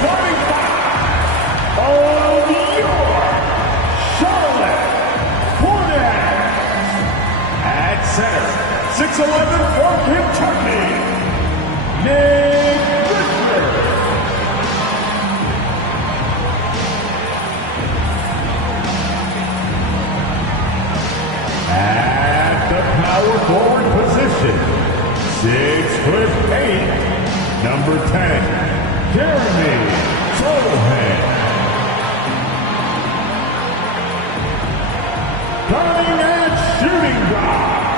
starting five of your Charlotte Hornets. At center, 6'11" from Kentucky, Nick Richards. At the power forward position, 6'8", number 10, Jeremy Sochan. Coming at shooting guard,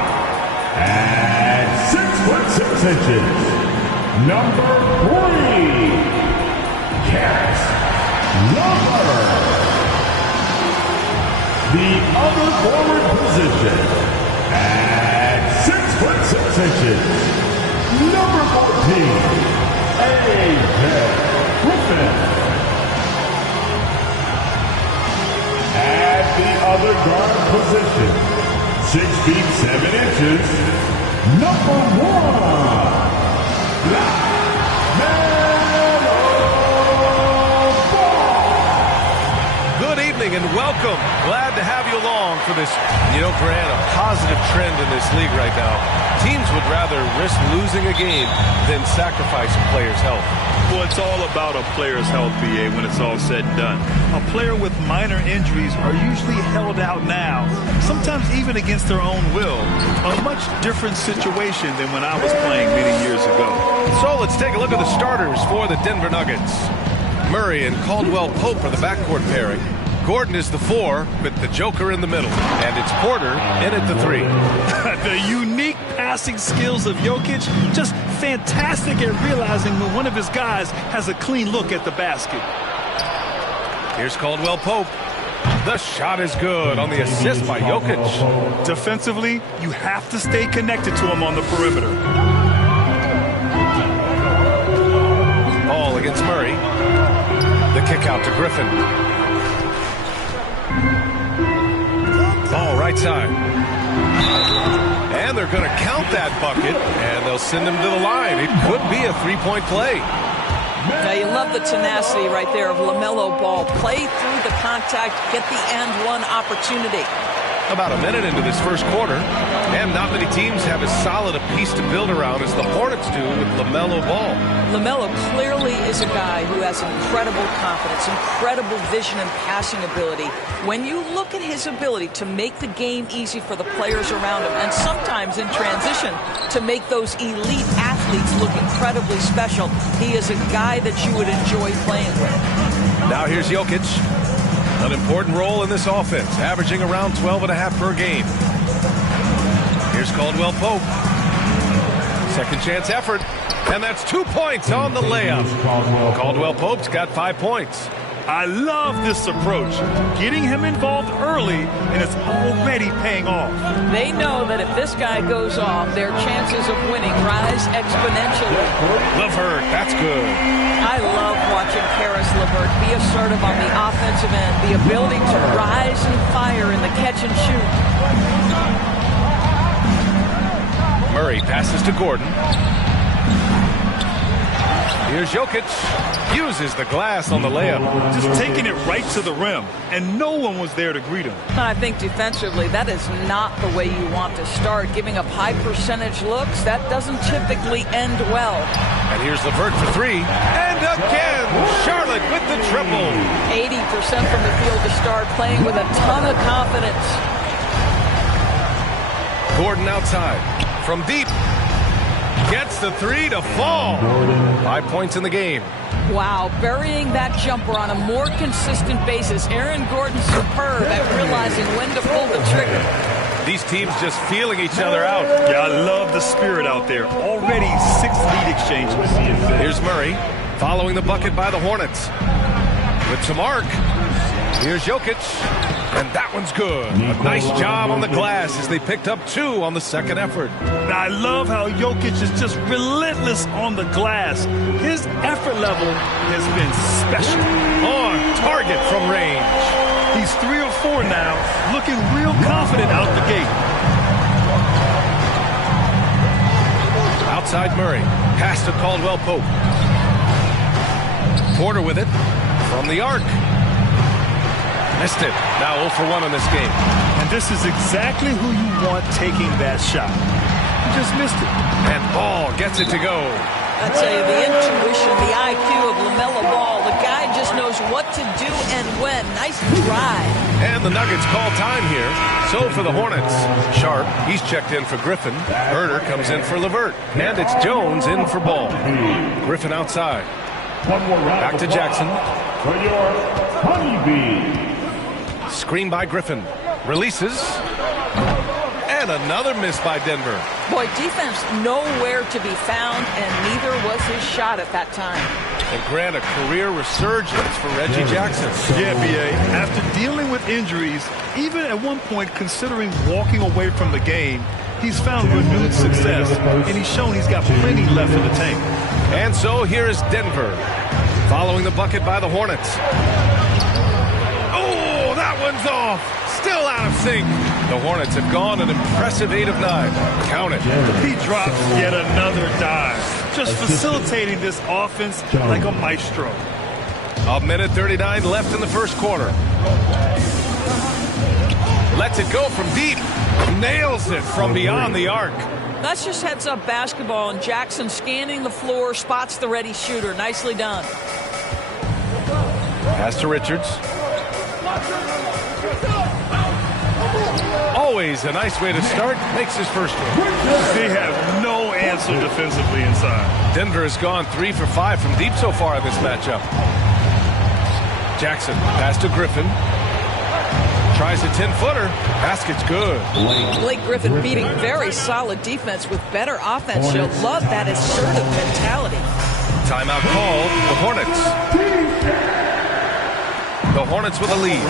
at 6'6", number 3, Caris LeVert. The other forward position, at 6'6", number 14, A.J. Griffin. At the other guard position, 6'7", number 1, LaMelo Ball. Good evening and welcome. Glad to have you along for this, Grant, a positive trend in this league right now. Teams would rather risk losing a game than sacrifice a player's health. Well, it's all about a player's health, B.A., when it's all said and done. A player with minor injuries are usually held out now, sometimes even against their own will. A much different situation than when I was playing many years ago. So let's take a look at the starters for the Denver Nuggets. Murray and Caldwell Pope are the backcourt pairing. Gordon is the 4, with the Joker in the middle. And it's Porter in at the 3. The unique passing skills of Jokic, just fantastic at realizing when one of his guys has a clean look at the basket. Here's Caldwell Pope. The shot is good on the assist by Jokic. Defensively, you have to stay connected to him on the perimeter. Ball against Murray. The kick out to Griffin. Ball right side. And they're going to count that bucket, and they'll send him to the line. It could be a three-point play. Now, you love the tenacity right there of LaMelo Ball. Play through the contact, get the and one opportunity. About a minute into this first quarter, and not many teams have as solid a piece to build around as the Hornets do with LaMelo Ball. LaMelo clearly is a guy who has incredible confidence, incredible vision and passing ability. When you look at his ability to make the game easy for the players around him, and sometimes in transition to make those elite athletes look incredibly special, he is a guy that you would enjoy playing with. Now here's Jokic. An important role in this offense, averaging around 12.5 per game. Here's Caldwell Pope. Second chance effort, and that's 2 points on the layup. Caldwell Pope's got 5 points. I love this approach, getting him involved early, and it's already paying off. They know that if this guy goes off, their chances of winning rise exponentially. LeVert, that's good. I love watching Caris LeVert be assertive on the offensive end, the ability to rise and fire in the catch and shoot. Murray passes to Gordon. Here's Jokic. Uses the glass on the layup. Just taking it right to the rim, and no one was there to greet him. I think defensively, that is not the way you want to start. Giving up high percentage looks, that doesn't typically end well. And here's LeVert for 3. And again, Charlotte with the triple. 80% from the field to start, playing with a ton of confidence. Gordon outside. From deep. Gets the 3 to fall. 5 points in the game. Wow, burying that jumper on a more consistent basis. Aaron Gordon superb at realizing when to pull the trigger. These teams just feeling each other out. Yeah, I love the spirit out there. Already 6 lead exchanges. Here's Murray, following the bucket by the Hornets. With to mark. Here's Jokic. And that one's good. A nice job on the glass as they picked up 2 on the second effort. Now, I love how Jokic is just relentless on the glass. His effort level has been special. On target from range. He's 3 or 4 now, looking real confident out the gate. Outside Murray. Pass to Caldwell Pope. Porter with it from the arc. Missed it. Now 0 for 1 in this game. And this is exactly who you want taking that shot. He just missed it. And Ball gets it to go. I tell you, the intuition, the IQ of LaMelo Ball, the guy just knows what to do and when. Nice drive. And the Nuggets call time here. So for the Hornets, Sharp, he's checked in for Griffin. Herder comes in for LeVert. And it's Jones in for Ball. Griffin outside. One more round Back of to Jackson. applause for your Honeybee. Screen by Griffin. Releases. And another miss by Denver. Boy, defense nowhere to be found, and neither was his shot at that time. And Grant, a career resurgence for Reggie Jackson. Yeah, B.A. After dealing with injuries, even at one point considering walking away from the game, he's found renewed success, and he's shown he's got plenty left in the tank. And so here is Denver, following the bucket by the Hornets. Oh, that one's off. Still out of sync. The Hornets have gone an impressive 8 of 9. Count it. He drops yet another dive, just facilitating this offense like a maestro. A minute 39 left in the first quarter. Lets it go from deep. Nails it from beyond the arc. That's just heads-up basketball, and Jackson scanning the floor, spots the ready shooter. Nicely done. Pass to Richards. Always a nice way to start. Makes his first one. They have no answer defensively inside. Denver has gone 3 for 5 from deep so far in this matchup. Jackson, pass to Griffin. Tries a 10-footer. Basket's good. Blake Griffin beating very solid defense with better offense. You'll love that assertive mentality. Timeout called. The Hornets. The Hornets with a lead.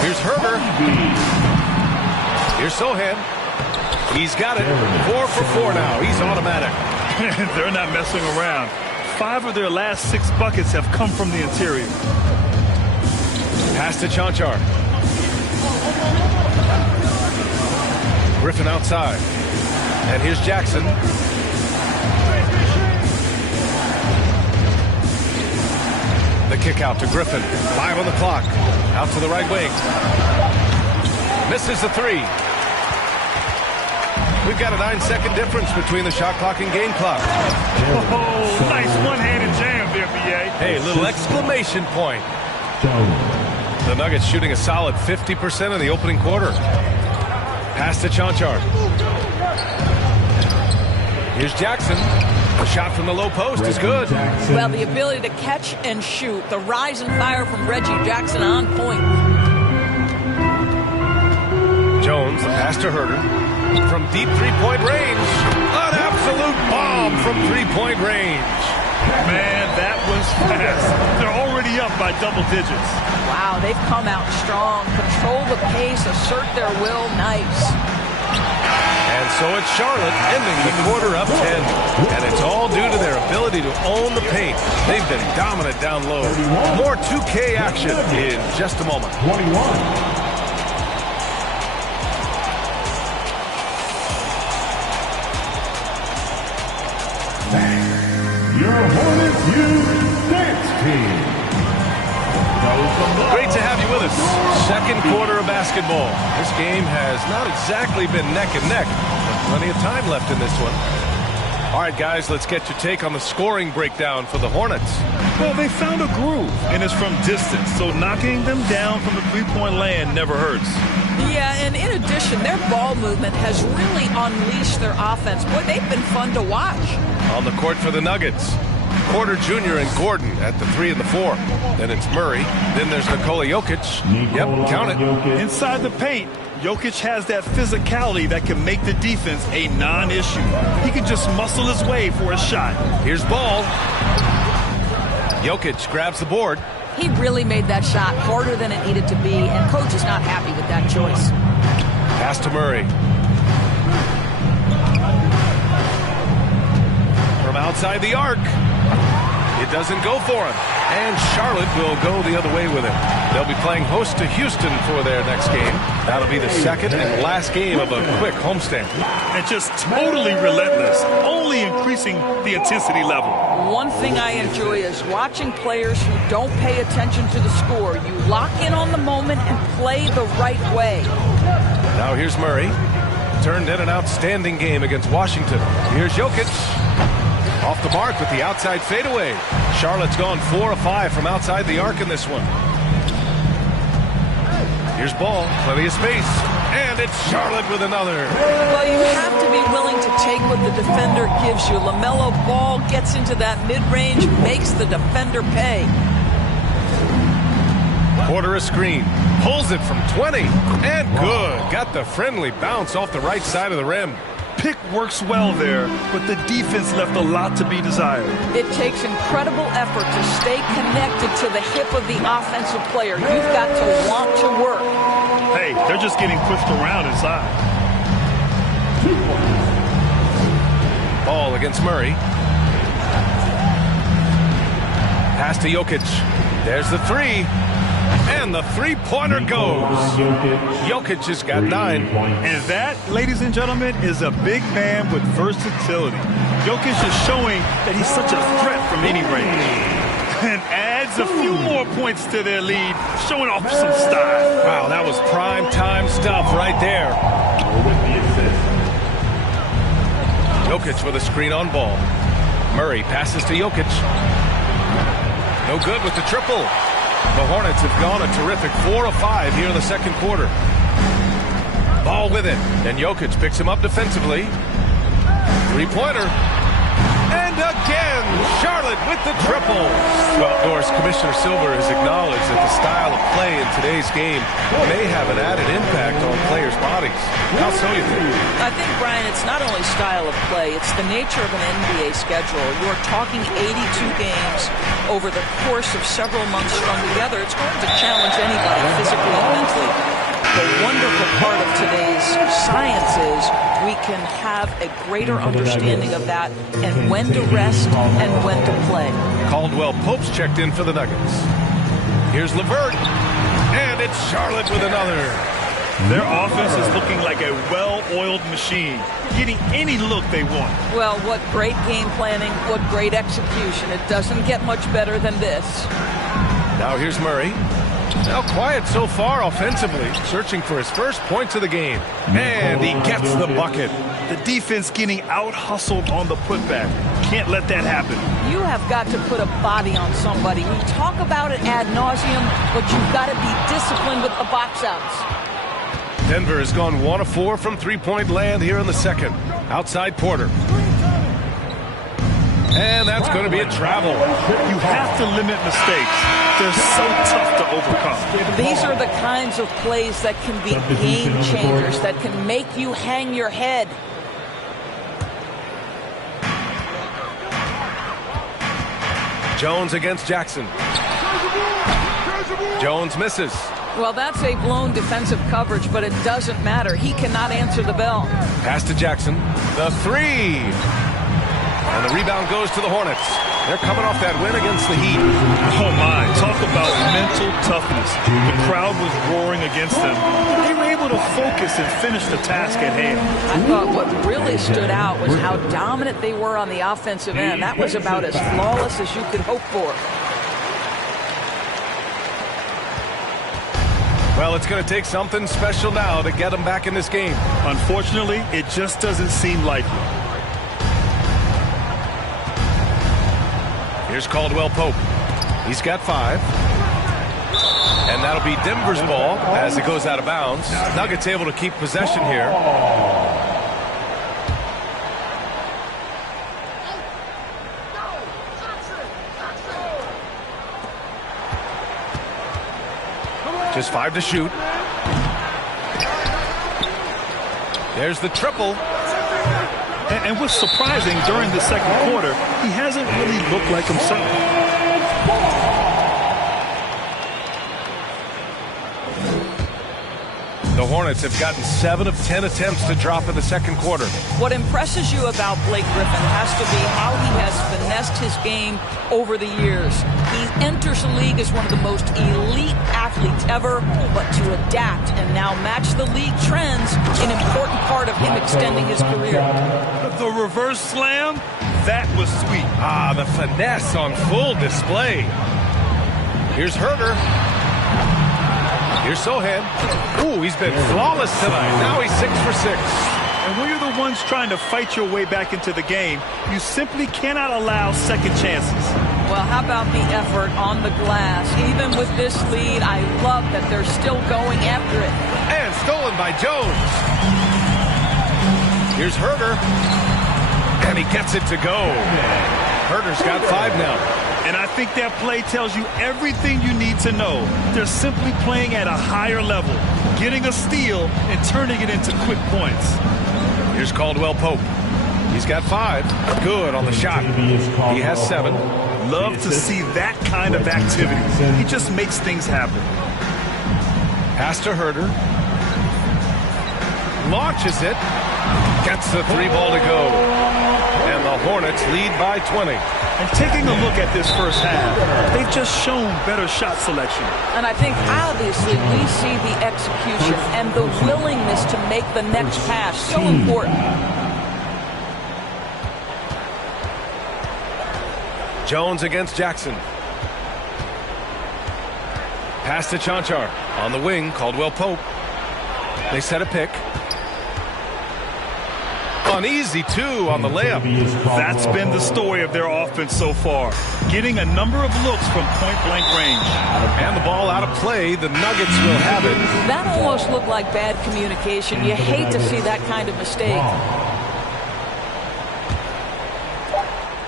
Here's Herder. Here's Sohan. He's got it. 4 for 4 now. He's automatic. They're not messing around. 5 of their last 6 buckets have come from the interior. Pass to Chanchar. Griffin outside. And here's Jackson. The kick out to Griffin. 5 on the clock. Out to the right wing. Misses the 3. We've got a 9-second difference between the shot clock and game clock. Oh, nice one-handed jam there, B.A. Hey, little exclamation point. The Nuggets shooting a solid 50% in the opening quarter. Pass to Chanchar. Here's Jackson. The shot from the low post is good. Well, the ability to catch and shoot. The rise and fire from Reggie Jackson on point. Jones, the pass to Herder. From deep three-point range. An absolute bomb from three-point range. Man, that was fast. They're already up by double digits. Wow, they've come out strong. Control the pace, assert their will. Nice. And so it's Charlotte ending the quarter up 10. And it's all due to their ability to own the paint. They've been dominant down low. More 2K action in just a moment. 21. Your Hornets Youth Dance Team. Great to have you with us. Second quarter of basketball. This game has not exactly been neck and neck, but plenty of time left in this one. All right, guys, let's get your take on the scoring breakdown for the Hornets. Well, they found a groove, and it's from distance, so knocking them down from the three-point land never hurts. Yeah, and in addition, their ball movement has really unleashed their offense. Boy, they've been fun to watch. On the court for the Nuggets, Porter Jr. and Gordon at the 3 and the 4. Then it's Murray. Then there's Nikola Jokic. Yep, count it. Inside the paint, Jokic has that physicality that can make the defense a non-issue. He can just muscle his way for a shot. Here's Ball. Jokic grabs the board. He really made that shot harder than it needed to be, and coach is not happy with that choice. Pass to Murray. From outside the arc, it's doesn't go for him. And Charlotte will go the other way with it. They'll be playing host to Houston for their next game. That'll be the second and last game of a quick homestand. And just totally relentless, only increasing the intensity level. One thing I enjoy is watching players who don't pay attention to the score. You lock in on the moment and play the right way. Now here's Murray. Turned in an outstanding game against Washington. Here's Jokic. Off the mark with the outside fadeaway. Charlotte's gone 4 of 5 from outside the arc in this one. Here's Ball. Plenty of space. And it's Charlotte with another. Well, you have to be willing to take what the defender gives you. LaMelo Ball gets into that mid-range, makes the defender pay. Porter a screen. Pulls it from 20. And good. Got the friendly bounce off the right side of the rim. Pick works well there, but the defense left a lot to be desired. It takes incredible effort to stay connected to the hip of the offensive player. You've got to want to work. Hey, they're just getting pushed around inside. Ball against Murray. Pass to Jokic. There's the three. And the three-pointer goes. Jokic just got 9. And that, ladies and gentlemen, is a big man with versatility. Jokic is showing that he's such a threat from any range. And adds a few more points to their lead, showing off some style. Wow, that was prime-time stuff right there. Jokic with a screen on Ball. Murray passes to Jokic. No good with the triple. The Hornets have gone a terrific 4 of 5 here in the second quarter. Ball with it. And Jokic picks him up defensively. Three-pointer. And again, Charlotte with the triple. Well, Doris, Commissioner Silver has acknowledged that the style of play in today's game may have an added impact on players' bodies. How so, you think? I think, Brian, it's not only style of play, it's the nature of an NBA schedule. You're talking 82 games over the course of several months strung together. It's going to challenge anybody physically and mentally. The wonderful part of today's science is we can have a greater understanding of that and when to rest and when to play. Caldwell Pope's checked in for the Nuggets. Here's LeVert. And it's Charlotte with another. Their offense is looking like a well-oiled machine, getting any look they want. Well, what great game planning, what great execution. It doesn't get much better than this. Now here's Murray. Now quiet so far offensively, searching for his first points of the game. And he gets the bucket. The defense getting out-hustled on the putback. Can't let that happen. You have got to put a body on somebody. We talk about it ad nauseum, but you've got to be disciplined with the box outs. Denver has gone 1 of 4 from three-point land here in the second. Outside Porter. And that's going to be a travel. You have to limit mistakes. They're so tough to overcome. These are the kinds of plays that can be game changers, that can make you hang your head. Jones against Jackson. Jones misses. Well, that's a blown defensive coverage, but it doesn't matter. He cannot answer the bell. Pass to Jackson. The three. And the rebound goes to the Hornets. They're coming off that win against the Heat. Oh, my. Talk about mental toughness. The crowd was roaring against them. They were able to focus and finish the task at hand. I thought what really stood out was how dominant they were on the offensive end. That was about as flawless as you could hope for. Well, it's going to take something special now to get them back in this game. Unfortunately, it just doesn't seem likely. Here's Caldwell Pope. He's got 5. And that'll be Denver's ball as it goes out of bounds. Nuggets able to keep possession here. Just 5 to shoot. There's the triple. And what's surprising, during the second quarter, he hasn't really looked like himself. The Hornets have gotten 7 of 10 attempts to drop in the second quarter. What impresses you about Blake Griffin has to be how he has finessed his game over the years. He enters the league as one of the most elite athletes ever, but to adapt and now match the league trends, an important part of him extending his career. The reverse slam, that was sweet. Ah, the finesse on full display. Here's Herder. Here's Sohan. Ooh, he's been flawless tonight. Now he's 6 for 6. And when you're the ones trying to fight your way back into the game, you simply cannot allow second chances. Well, how about the effort on the glass? Even with this lead, I love that they're still going after it. And stolen by Jones. Here's Herder. And he gets it to go. Herder's got 5 now. And I think that play tells you everything you need to know. They're simply playing at a higher level, getting a steal and turning it into quick points. Here's Caldwell Pope. He's got 5. Good on the shot. He has 7. Love to see that kind of activity. He just makes things happen. Pass to Herder. Launches it. Gets the 3 ball to go. And the Hornets lead by 20. And taking a look at this first half, they've just shown better shot selection. And I think obviously we see the execution and the willingness to make the next pass so important. Jones against Jackson. Pass to Chanchar. On the wing, Caldwell Pope. They set a pick. An easy 2 on the layup. That's been the story of their offense so far. Getting a number of looks from point-blank range. And the ball out of play. The Nuggets will have it. That almost looked like bad communication. You hate to see that kind of mistake.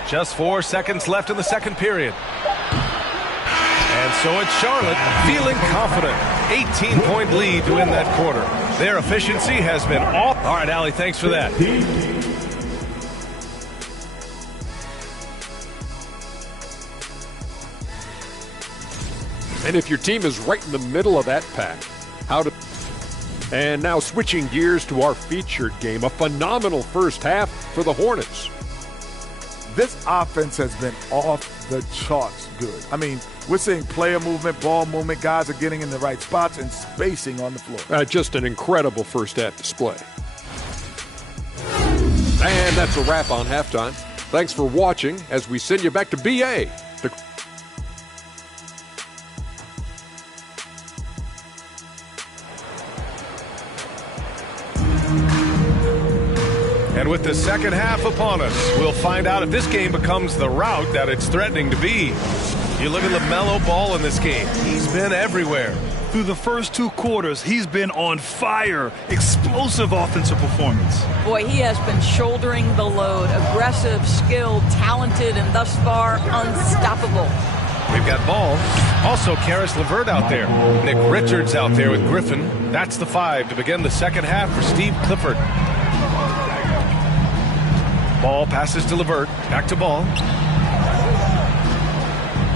Just 4 seconds left in the second period. And so it's Charlotte feeling confident. 18-point lead to win that quarter. Their efficiency has been off. All right, Allie, thanks for that. And if your team is right in the middle of that pack, and now switching gears to our featured game, a phenomenal first half for the Hornets. This offense has been off the charts good. I mean, we're seeing player movement, ball movement, guys are getting in the right spots and spacing on the floor. Just an incredible first half display. And that's a wrap on halftime. Thanks for watching as we send you back to BA. And with the second half upon us, we'll find out if this game becomes the rout that it's threatening to be. You look at LaMelo Ball in this game. He's been everywhere. Through the first 2 quarters, he's been on fire. Explosive offensive performance. Boy, he has been shouldering the load. Aggressive, skilled, talented, and thus far unstoppable. We've got Ball. Also, Karis LeVert out there. Nick Richards out there with Griffin. That's the 5 to begin the second half for Steve Clifford. Ball passes to LeVert. Back to Ball.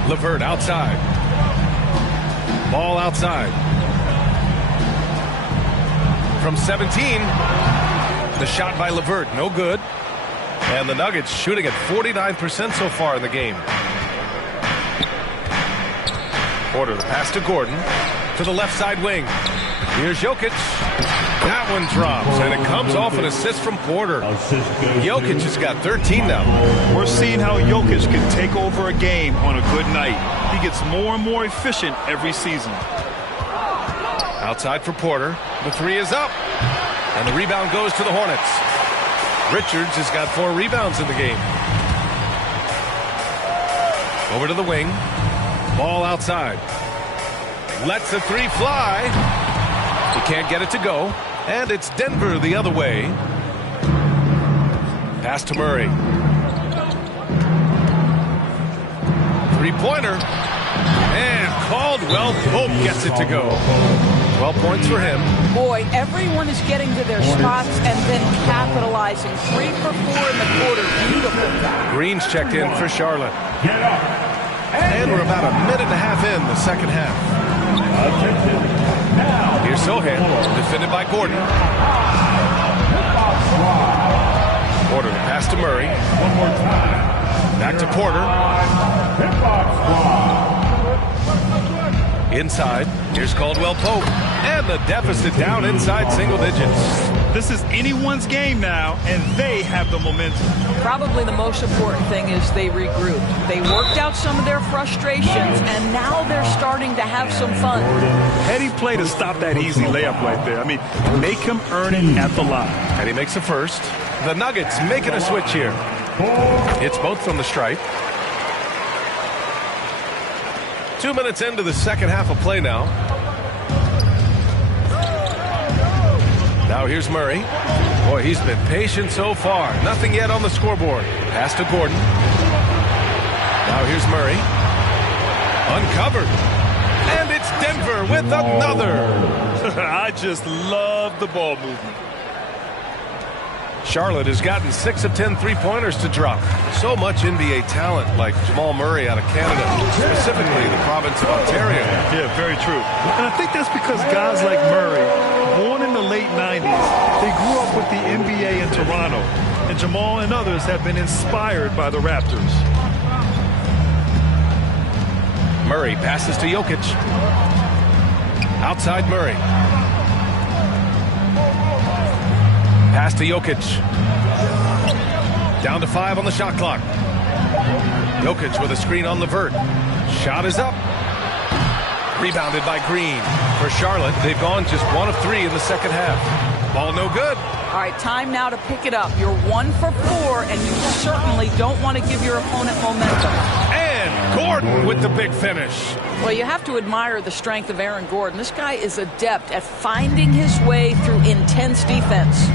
LeVert outside. Ball outside. From 17. The shot by LeVert. No good. And the Nuggets shooting at 49% so far in the game. Porter, the pass to Gordon. To the left side wing. Here's Jokic. That one drops, and it comes off an assist from Porter. Jokic has got 13 now. We're seeing how Jokic can take over a game on a good night. He gets more and more efficient every season. Outside for Porter. The 3 is up. And the rebound goes to the Hornets. Richards has got 4 rebounds in the game. Over to the wing. Ball outside. Lets the 3 fly. He can't get it to go. And it's Denver the other way. Pass to Murray. 3-pointer. And Caldwell Pope gets it to go. 12 points for him. Boy, everyone is getting to their spots and then capitalizing. 3 for 4 in the quarter. Beautiful. Green's checked in for Charlotte. And we're about a minute and a half in the second half. Here's Here's Sohan, defended by Gordon. Porter, the pass to Murray. One more time. Back to Porter. Inside. Here's Caldwell Pope. And the deficit down inside single digits. This is anyone's game now, and they have the momentum. Probably the most important thing is they regrouped. They worked out some of their frustrations, and now they're starting to have some fun. Heady play to stop that easy layup right there. I mean, make him earn it at the line. And he makes the first. The Nuggets making a switch here. It's both from the stripe. 2 minutes into the second half of play now. Now here's Murray. Boy, he's been patient so far. Nothing yet on the scoreboard. Pass to Gordon. Now here's Murray. Uncovered. And it's Denver with another. I just love the ball movement. Charlotte has gotten 6 of 10 three-pointers to drop. So much NBA talent like Jamal Murray out of Canada, specifically the province of Ontario. Yeah, very true. And I think that's because guys like Murray, born in the late 90s, they grew up with the NBA in Toronto. And Jamal and others have been inspired by the Raptors. Murray passes to Jokic. Outside Murray. Pass to Jokic. Down to 5 on the shot clock. Jokic with a screen on LeVert. Shot is up. Rebounded by Green. For Charlotte, they've gone just 1 of 3 in the second half. Ball no good. All right, time now to pick it up. You're 1 for 4, and you certainly don't want to give your opponent momentum. And Gordon with the big finish. Well, you have to admire the strength of Aaron Gordon. This guy is adept at finding his way through intense defense.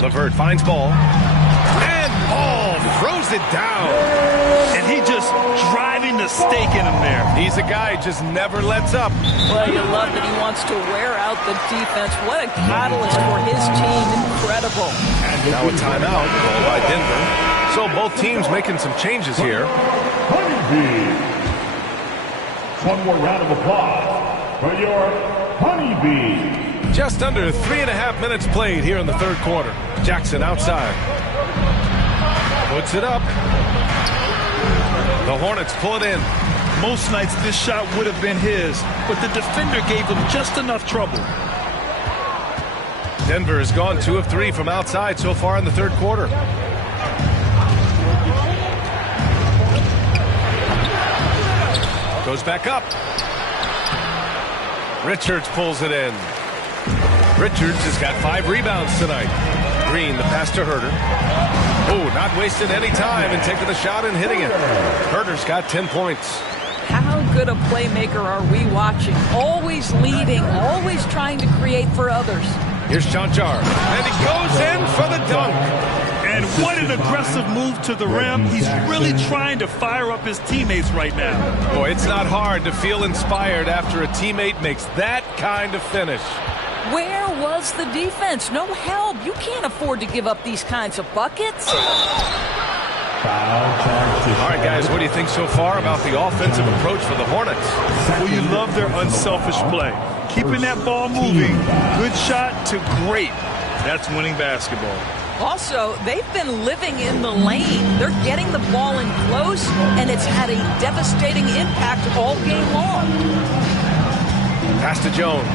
LeVert finds Ball. And Ball throws it down. And he just driving the stake in him there. He's a guy who just never lets up. Well, you love that he wants to wear out the defense. What a catalyst for his team. Incredible. Now a timeout called by Denver. So both teams making some changes here. Honeybee. One more round of applause for your Honeybee. Just under 3.5 minutes played here in the third quarter. Jackson outside. Puts it up. The Hornets pull it in. Most nights this shot would have been his, but the defender gave him just enough trouble. Denver has gone 2 of 3 from outside so far in the third quarter. Goes back up. Richards pulls it in. Richards has got 5 rebounds tonight. Green, the pass to Herter. Oh, not wasting any time and taking the shot and hitting it. Herter's got 10 points. How good a playmaker are we watching? Always leading, always trying to create for others. Here's Chanchar. And he goes in for the dunk. And what an aggressive move to the rim. He's really trying to fire up his teammates right now. Boy, it's not hard to feel inspired after a teammate makes that kind of finish. Where was the defense? No help. You can't afford to give up these kinds of buckets. All right, guys, what do you think so far about the offensive approach for the Hornets? Well, you love their unselfish play. Keeping that ball moving. Good shot to great. That's winning basketball. Also, they've been living in the lane. They're getting the ball in close, and it's had a devastating impact all game long. Pass to Jones.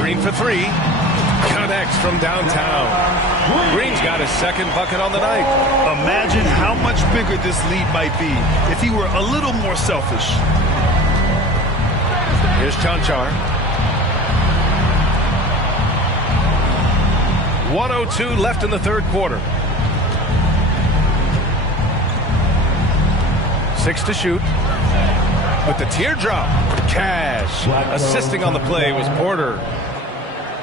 Green for 3. Connects from downtown. Green's got his second bucket on the night. Imagine how much bigger this lead might be if he were a little more selfish. Here's Chanchar. 1:02 left in the third quarter. 6 to shoot. With the teardrop, Cash. Assisting on the play was Porter.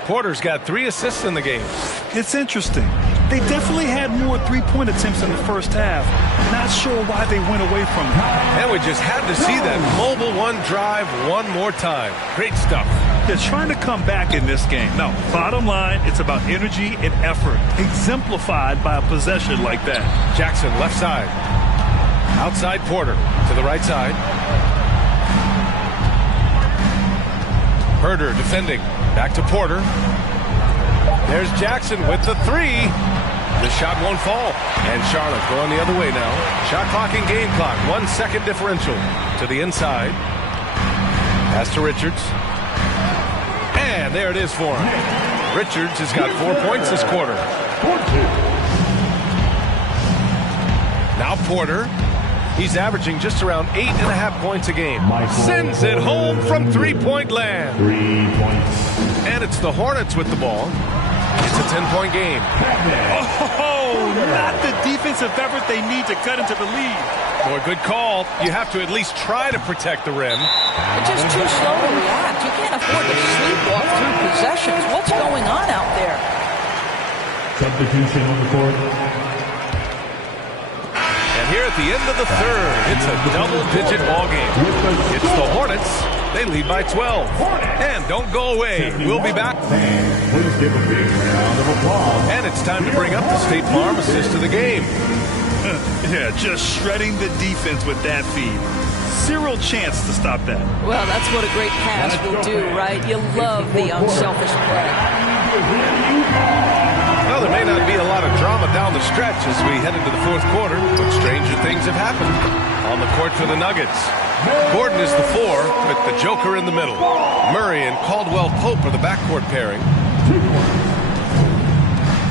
Porter's got 3 assists in the game. It's interesting. They definitely had more three-point attempts in the first half. Not sure why they went away from it. And we just had to see that mobile one drive one more time. Great stuff. They're trying to come back in this game. Now, bottom line, it's about energy and effort, exemplified by a possession like that. Jackson left side. Outside Porter to the right side. Herder defending. Back to Porter. There's Jackson with the three. The shot won't fall. And Charlotte going the other way now. Shot clock and game clock. 1 second differential to the inside. Pass to Richards. And there it is for him. Richards has got 4 points this quarter. Now Porter. He's averaging just around 8.5 points a game. Sends it home from three-point land. 3 points. And it's the Hornets with the ball. It's a 10-point game. Oh, not the defensive effort they need to cut into the lead. Boy, good call. You have to at least try to protect the rim. They're just too slow to react. You can't afford to sleepwalk through possessions. What's going on out there? Substitution on the court. And here at the end of the third, it's a double-digit ball game. It's the Hornets. They lead by 12. And don't go away. We'll be back. Please give a big round of applause. And it's time to bring up the State Farm assist of the game. Yeah, just shredding the defense with that feed. Zero chance to stop that. Well, that's what a great pass will do, right? You love the unselfish play. Well, there may not be a lot of drama down the stretch as we head into the fourth quarter, but stranger things have happened. On the court for the Nuggets, Gordon is the 4 with the Joker in the middle. Murray and Caldwell Pope are the backcourt pairing.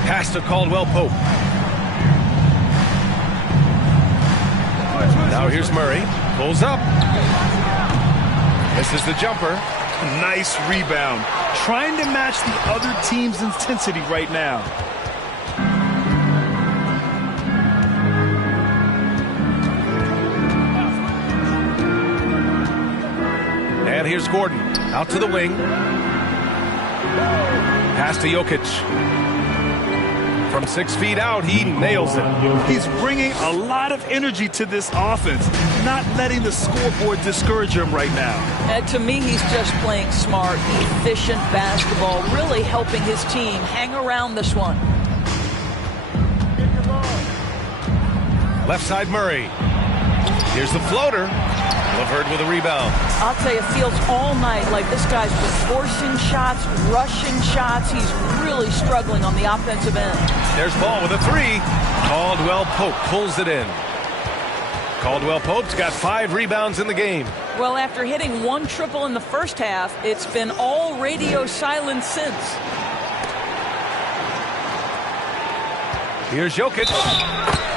Pass to Caldwell Pope. Now here's Murray. Pulls up. This is the jumper. Nice rebound. Trying to match the other team's intensity right now. And here's Gordon. Out to the wing. Pass to Jokic. From 6 feet out, he nails it. He's bringing a lot of energy to this offense, not letting the scoreboard discourage him right now. And to me, he's just playing smart, efficient basketball, really helping his team hang around this one. Left side Murray. Here's the floater. LeVert with a rebound. I'll tell you, it feels all night like this guy's been forcing shots, rushing shots. He's really struggling on the offensive end. There's Ball with a 3. Caldwell Pope pulls it in. Caldwell Pope's got 5 rebounds in the game. Well, after hitting 1 triple in the first half, it's been all radio silence since. Here's Jokic.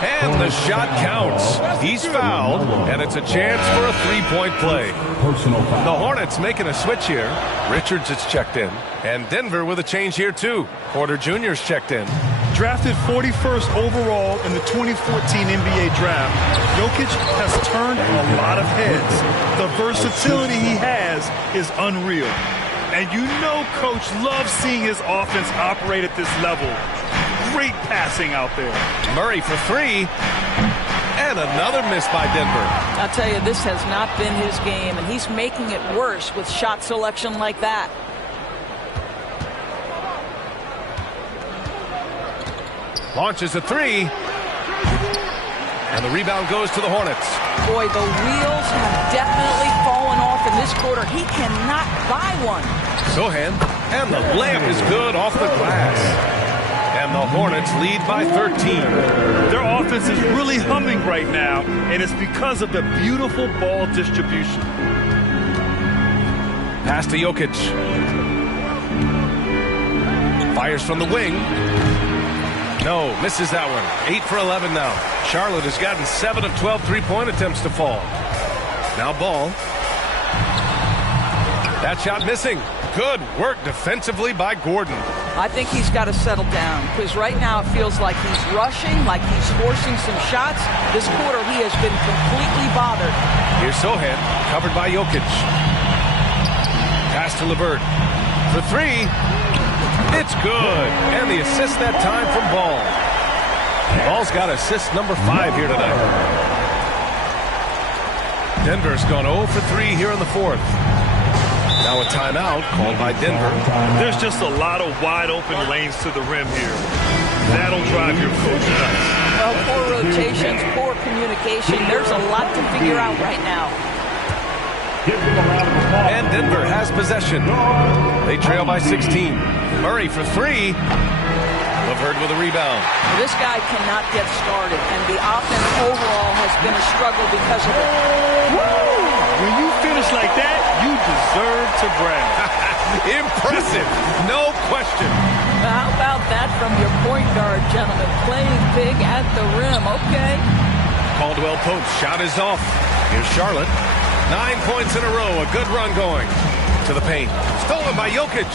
And the shot counts. He's fouled, and it's a chance for a 3-point play. Personal foul. The Hornets making a switch here. Richards has checked in. And Denver with a change here, too. Porter Jr.'s checked in. Drafted 41st overall in the 2014 NBA draft, Jokic has turned a lot of heads. The versatility he has is unreal. And you know Coach loves seeing his offense operate at this level. Great passing out there. Murray for 3. And another miss by Denver. I'll tell you, this has not been his game, and he's making it worse with shot selection like that. Launches a 3. And the rebound goes to the Hornets. Boy, the wheels have definitely fallen off in this quarter. He cannot buy one. Sohan. And the layup is good off the glass. And the Hornets lead by 13. Their offense is really humming right now, and it's because of the beautiful ball distribution. Pass to Jokic. Fires from the wing. No, misses that one. 8 for 11 now. Charlotte has gotten 7 of 12 three-point attempts to fall. Now Ball. That shot missing. Good work defensively by Gordon. I think he's got to settle down, because right now it feels like he's rushing, like he's forcing some shots. This quarter he has been completely bothered. Here's Sohan, covered by Jokic. Pass to LeVert. For 3. It's good. And the assist that time from Ball. Ball's got assist number 5 here tonight. Denver's gone 0 for 3 here in the fourth. Now a timeout called by Denver. There's just a lot of wide open lanes to the rim here. That'll drive your coach nuts. Well, poor rotations, poor communication. There's a lot to figure out right now. Give them a round of applause. And Denver has possession. They trail by 16. Murray for three. LeVert with a rebound. This guy cannot get started, and the offense overall has been a struggle because of it. When you finish like that, you deserve to brag. Impressive, no question. How about that from your point guard, gentlemen? Playing big at the rim, okay. Caldwell Pope's shot is off. Here's Charlotte. 9 points in a row, a good run going. To the paint. Stolen by Jokic.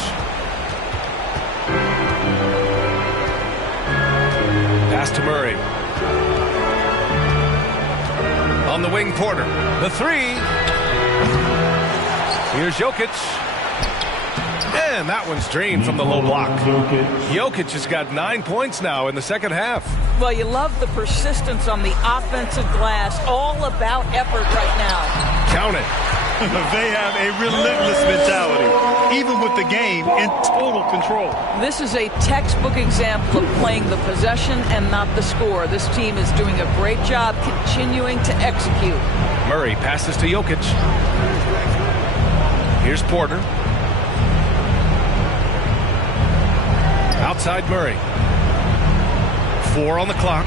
Pass to Murray. On the wing, Porter. The three. Here's Jokic. And that one's drained from the low block. Jokic has got 9 points now in the second half. Well, you love the persistence on the offensive glass. All about effort right now. Count it. They have a relentless mentality, even with the game in total control. This is a textbook example of playing the possession and not the score. This team is doing a great job continuing to execute. Murray passes to Jokic. Here's Porter. Outside Murray. 4 on the clock.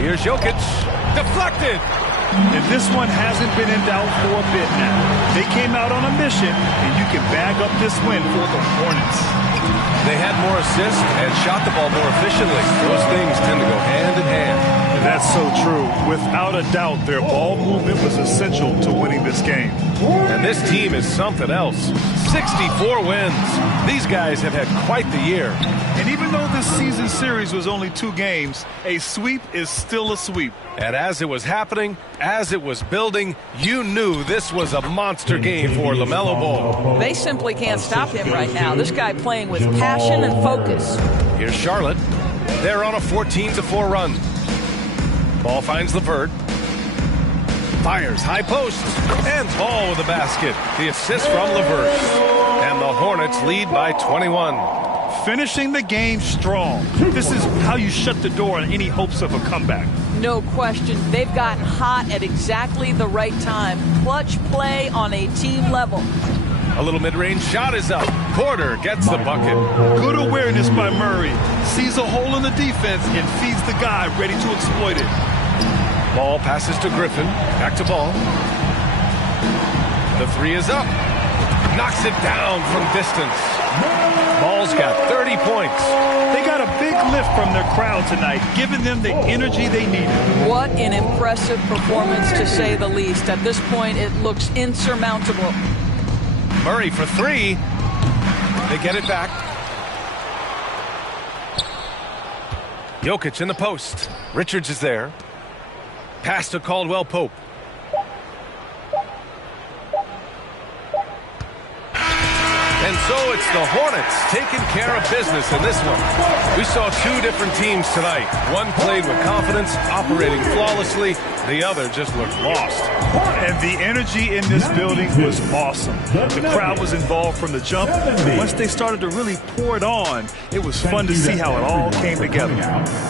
Here's Jokic. Deflected. And this one hasn't been in doubt for a bit now. They came out on a mission, and you can bag up this win for the Hornets. They had more assists and shot the ball more efficiently. Those things tend to go hand in hand. And that's so true. Without a doubt, their ball movement was essential to winning this game. And this team is something else. 64 wins. These guys have had quite the year. And even though this season series was only 2 games, a sweep is still a sweep. And as it was happening, as it was building, you knew this was a monster game for LaMelo Ball. They simply can't stop him right now. This guy playing with passion and focus. Here's Charlotte. They're on a 14-4 run. Ball finds LeVert. Fires high post. And Ball with the basket. The assist from LeVert. And the Hornets lead by 21. Finishing the game strong. This is how you shut the door on any hopes of a comeback. No question. They've gotten hot at exactly the right time. Clutch play on a team level. A little mid-range shot is up. Porter gets the bucket. Good awareness by Murray. Sees a hole in the defense and feeds the guy ready to exploit it. Ball passes to Griffin. Back to Ball. The three is up. Knocks it down from distance. Ball's got 30 points. They got a big lift from their crowd tonight, giving them the energy they needed. What an impressive performance, to say the least. At this point, it looks insurmountable. Murray for three. They get it back. Jokic in the post. Richards is there. Pass to Caldwell Pope. And so it's the Hornets taking care of business in this one. We saw 2 different teams tonight. One played with confidence, operating flawlessly. The other just looked lost. And the energy in this building was awesome. The crowd was involved from the jump. Once they started to really pour it on, it was fun to see how it all came together.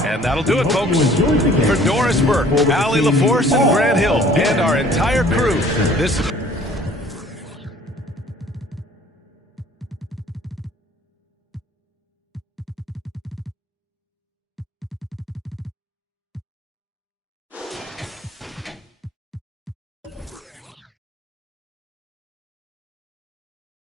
And that'll do it, folks. For Doris Burke, Allie LaForce, and Grant Hill, and our entire crew, this is...